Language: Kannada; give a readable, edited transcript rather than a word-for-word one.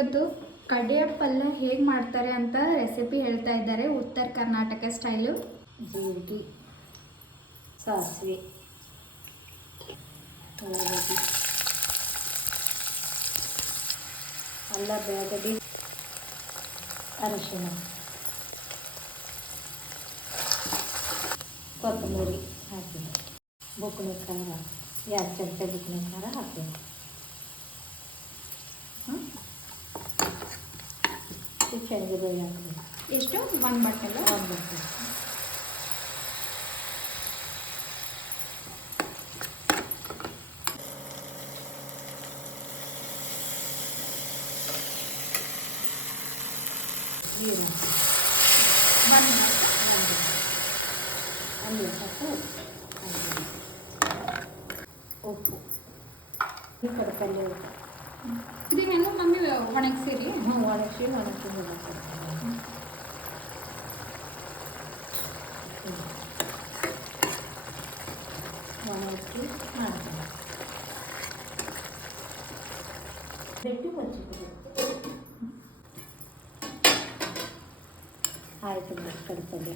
ಇವತ್ತು ಕಡೆ ಪಲ್ಯ ಹೇಗೆ ಮಾಡ್ತಾರೆ ಅಂತ ರೆಸಿಪಿ ಹೇಳ್ತಾ ಇದ್ದಾರೆ. ಉತ್ತರ ಕರ್ನಾಟಕ ಸ್ಟೈಲು. ಜೀರಿಗೆ, ಸಾಸಿವೆ, ಉಳ್ಳಾಗಡ್ಡಿ, ಅಲ್ಲ ಬೆಳಗಡ್ಡಿ, ಅರಿಶಿಣ, ಕೊತ್ತಂಬರಿ ಹಾಕಿದೆ. ಬುಕ್ಣಿ ಖಾರ 2 ಚಮಚ ಬುಕ್ಣಿ ಖಾರ ಹಾಕ್ತೀನಿ. ಶೇಂಗಾ ಬೇಳೆ ಹಾಕಬೇಕು. ಎಷ್ಟು? 1 ಬಟ್ಟಲ. 1 ಬಟ್ಟಲು. ಅಲ್ಲಿ ಸಾಕು. ಉಪ್ಪು, ಕಡೆ ಪಲ್ಯ ಉಪ್ಪು. ಇದನ್ನೇನು ಮಮ್ಮಿ ಒಣಗಿಸಿರಿ? ಒಣಗಿಸಿ ಒಣಗಿಸಿ ಒಣಗಿಸಿ ಮಾಡ್ತೀನಿ. ಬೆಟ್ಟು ಮುಚ್ಚಿಬಿಡು. ಆಯಿತು ಕಡೆ ಪಲ್ಯ.